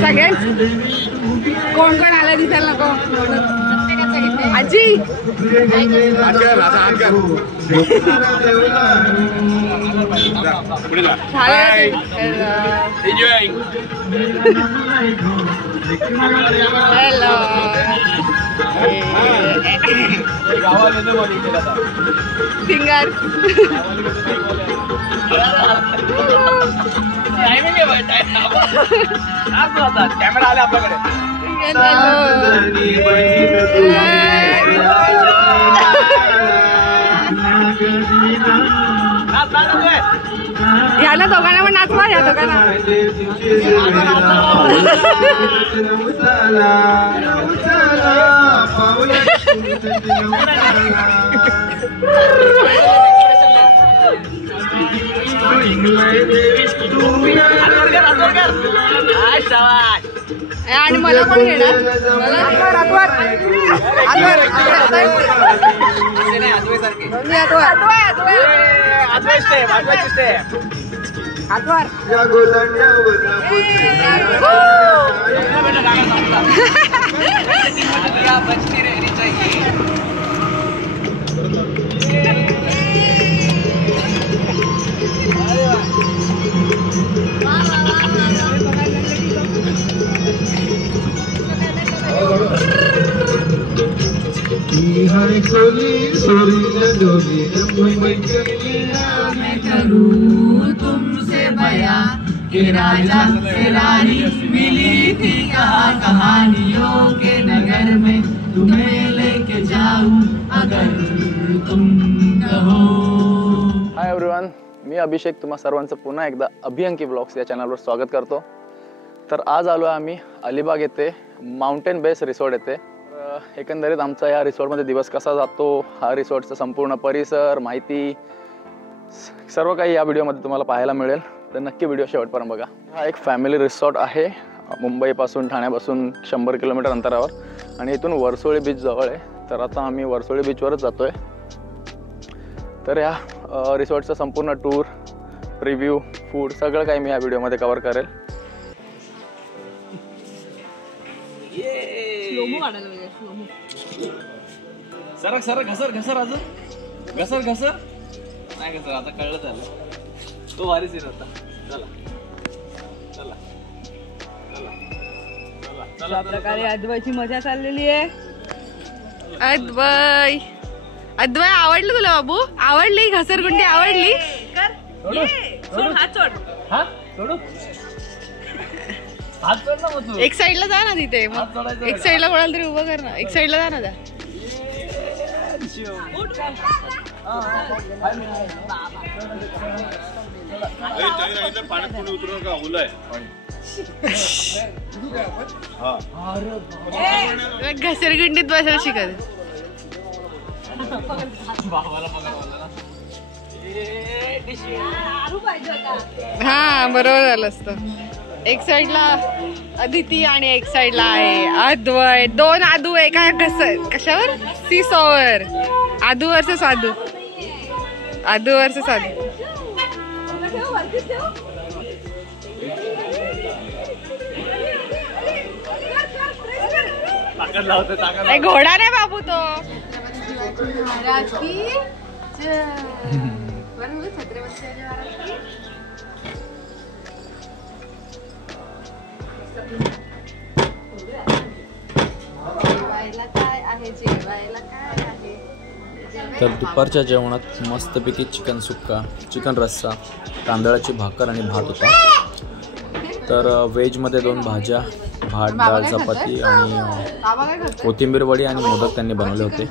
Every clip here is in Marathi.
सगळ्यां कोण कोण आलं दिसायला नको आजी हॅलो सिंगर कॅमेरा आला आपल्याकडे या ना दोघांना पण नाचवा या दोघांना आणि मला पण घेणार तुमसे बया कि राजा से रानी मिली थी कहाँ कहानियों के नगर में तुम्हें लेके जाऊं अगर तुम कहो। हाय एव्हरीवन, मी अभिषेक तुम्हा सर्वांचं पुन्हा एकदा अभियांकी ब्लॉग्स या चॅनलवर स्वागत करतो। तर आज आलो आम्ही अलिबाग येथे माउंटेन बेस रिसॉर्ट येथे। एकंदरीत आमचा या रिसॉर्टमध्ये दिवस कसा जातो, हा रिसॉर्टचा संपूर्ण परिसर, माहिती सर्व काही या व्हिडिओमध्ये तुम्हाला पाहायला मिळेल, तर नक्की व्हिडिओ शेवटपर्यंत बघा। हा एक फॅमिली रिसॉर्ट आहे, मुंबईपासून ठाण्यापासून 100 किलोमीटर अंतरावर आणि इथून वर्सोळी बीच जवळ आहे। तर आता आम्ही वर्सोळी बीचवरच जातोय। तर या रिसॉर्टचा संपूर्ण टूर, रिव्ह्यू, फूड सगळं काही मी या व्हिडिओमध्ये कव्हर करेल। सरक सरक घसर घसर अजून घसर घसर नाही घसर आता कळलं झालं तो भारी सीन होता। चला चला चला चला चला प्रकारे अद्वैची मजा चाललेली आहे। अद्वै अद्वै आवडलं तुला बाबू? आवडली घसरगुंडी? आवडली? एक साईडला जा ना तिथे, मग एक साईडला कोणाला तरी उभं कर ना, एक साईडला जा ना। घसरगुंडीत बसायला शिकत। हा बरोबर झालं असतं। एक साइडला अदिती आणि एक साइडला आहे अद्वै। दोन आदू एका कशावर? सीसॉवर। आदू वर्सेस आदू, आदू वर्सेस आदू। घोडा नाही बाबू तो। तर दुपारच्या जेवणात मस्तपैकी चिकन सुक्का, चिकन रस्सा, तांदळाची भाकर आणि भात होता। तर व्हेजमध्ये 2 भाज्या, भात, डाळ, चपाती आणि कोथिंबीर वडी आणि मोदक त्यांनी बनवले होते।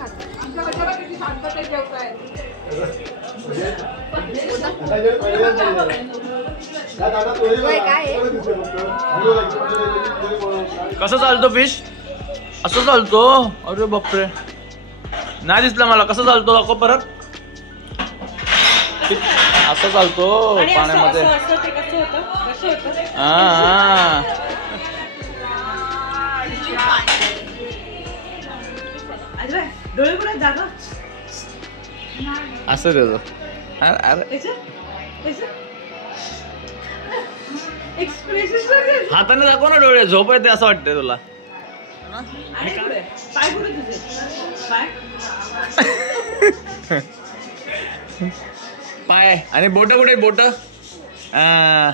कसं चालतो फिश? असं चालतो? अरे बापरे, नाही दिसलं मला। कसं चालतो दाखव परत। असं चालतो पाण्यामध्ये। हा असं देतो। अरे हाताने दाखव ना डोळे, झोप येते असं वाटतंय तुला. पाय आणि बोट कुठे, बोट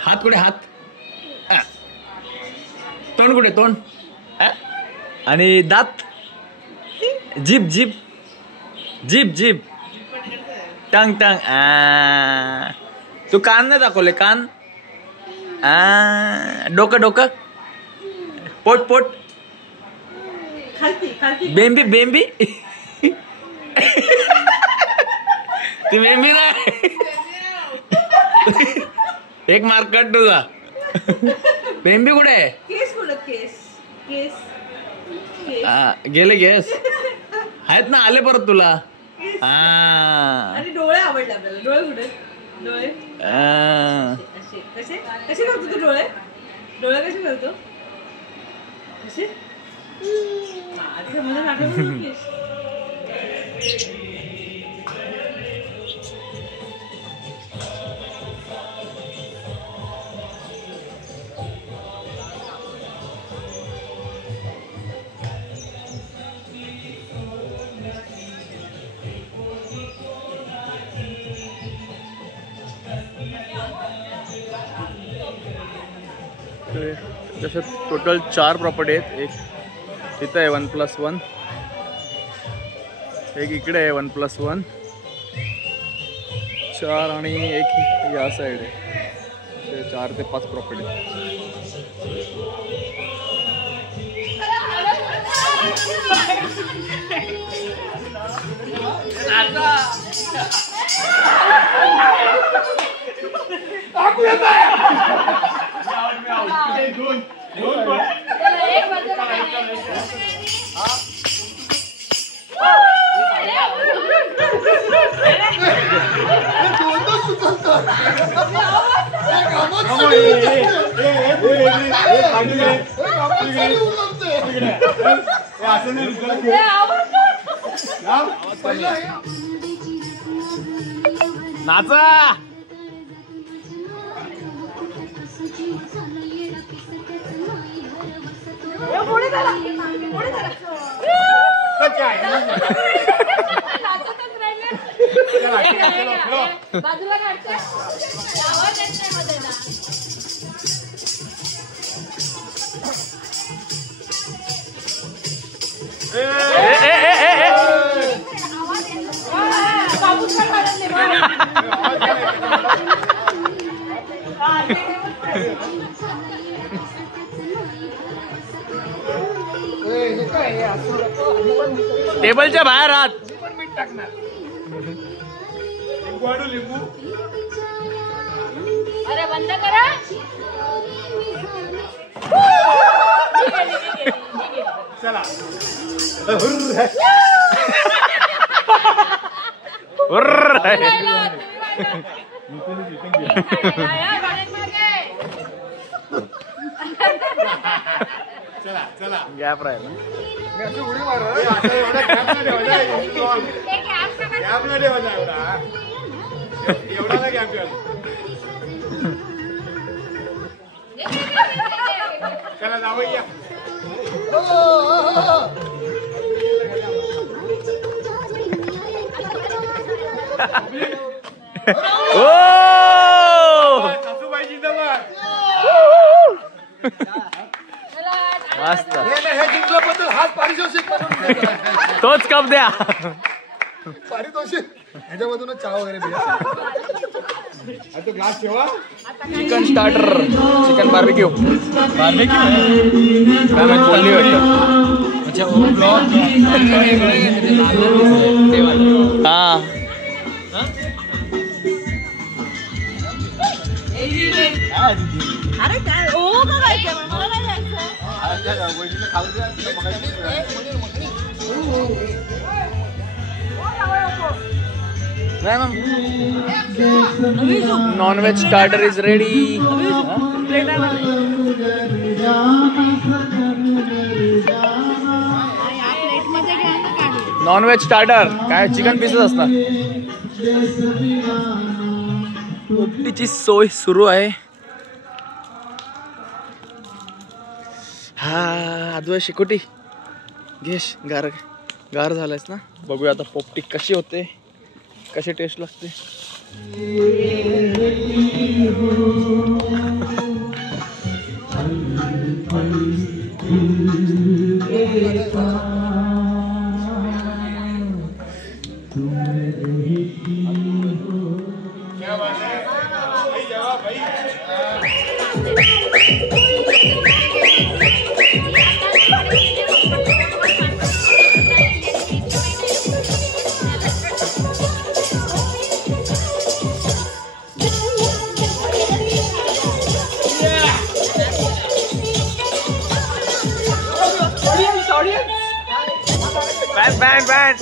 हात कुठे, हात तोंड कुठे, तोंड आणि दात, जीभ जीभ जीभ जीभ, टंग टंग. तू कान नाही दाखवले, कान, डोकं डोकं, पोट पोट, बेंबी बेंबी. ती बेंबी ना. एक मार्क कट तुझा. बेंबी कुठे आहे? गेले केस आहेत ना, आले परत तुला. डोळे आवडले आपल्याला. डोळे कुठे? डोळे कसे कसे करतो तू? डोळे डोळे कसे करतो? कसे? मला जसं टोटल 4 प्रॉपर्टी आहेत. एक तिथं आहे 1+1, एक इकडे आहे 1+1, 4 आणि एक या साईड आहे. 4 ते 5 प्रॉपर्टी. नाचा. बाजूला काढते. टेबलच्या बाहेर आहात. अरे बंद करा. चला. गॅप राहिला. उडी मार. एवढा गॅप चला जाऊया. सासूबाईची जवळ मस्त. हे जिंकल्याबद्दल हाच पारितोषिक तोच कप द्या. पारितोषिक ह्याच्यामधूनच चहा वगैरे द्या. तो ग्लास ठेवा. Chicken starter, chicken barbecue. Barbecue काय माहिती बोलली वाटतं. अच्छा हा. अरे काय ओ बघायचं मला काय जायचं. Nonveg starter is ready. Nonveg starter काय चिकन पीसेस असतात. रोटीची सोय सुरू आहे. हा आदू शिकोटी घेश गार गार झालायस ना. बघूया आता पोपटी कशी होते, कशी टेस्ट लागते. Band.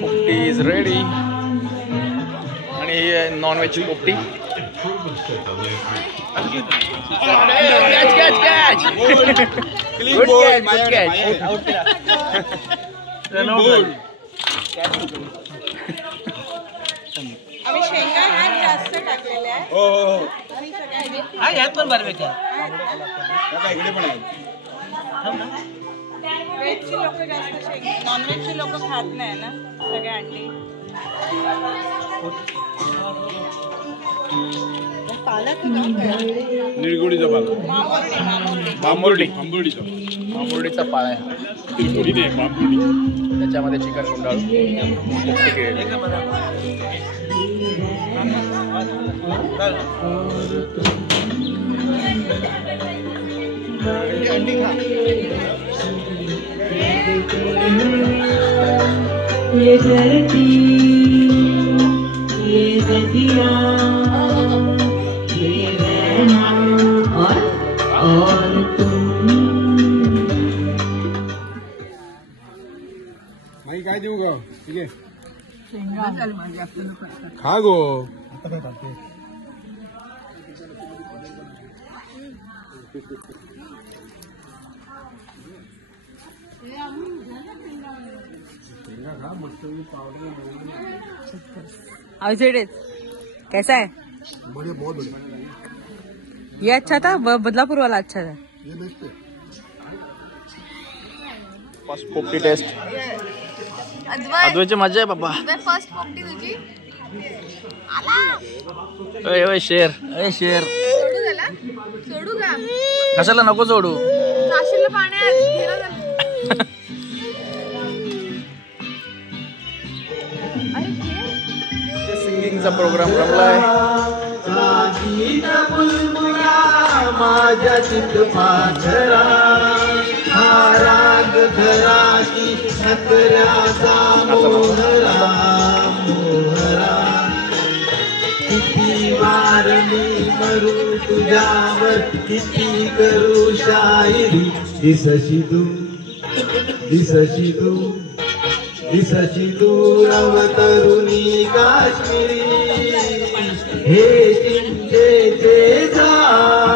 पोपटी इज रेडी. आणि नॉन व्हेज पोपटी. Catch good catch. आम्ही शेंगा ह्यात जास्त टाकलेल्या आहेत. हो हो आणि सगळ्या हा यात पण बारबेक्यू इकडे पण आहे. व्हेजची लोक जास्त शेंगा, नॉनव्हेजची लोक खात नाही ना सगळे अंडी. निळगुडीचा पाला. मामुर्डीचा पाळा आहे. निळगुडी नाही, बांबुडी. त्याच्यामध्ये चिकन गुंडाळून पोपटी केलेली. ये धरती ये नदियाँ ये रहना और तुम. माई काय देऊ ग? ठीक आहे खा गो. आता काय टाकते? कैसा है? बढ़िया, बहुत बढ़िया. ये अच्छा था, बदलापुर वाला अच्छा था. ये बेस्ट है. फर्स्ट पोपटी टेस्ट. अद्वैतची मजा आहे बाबा. फर्स्ट पोपटी तुझी. ओय शेर. शेर सोडू का? कशाला नको सोडू. पाण्यात सिंगिंगचा प्रोग्राम रमलाय. माझ्या चित पाझरा हा राग घराची छत्र्याचा मोहरा मोहरा. किती वार मी मरू तुझ्यावर, किती करू शायरी. दिसशी तू दिसशी तू दिसशी तू अवतरुणी काश्मीरी. हे चिंतेचे झाड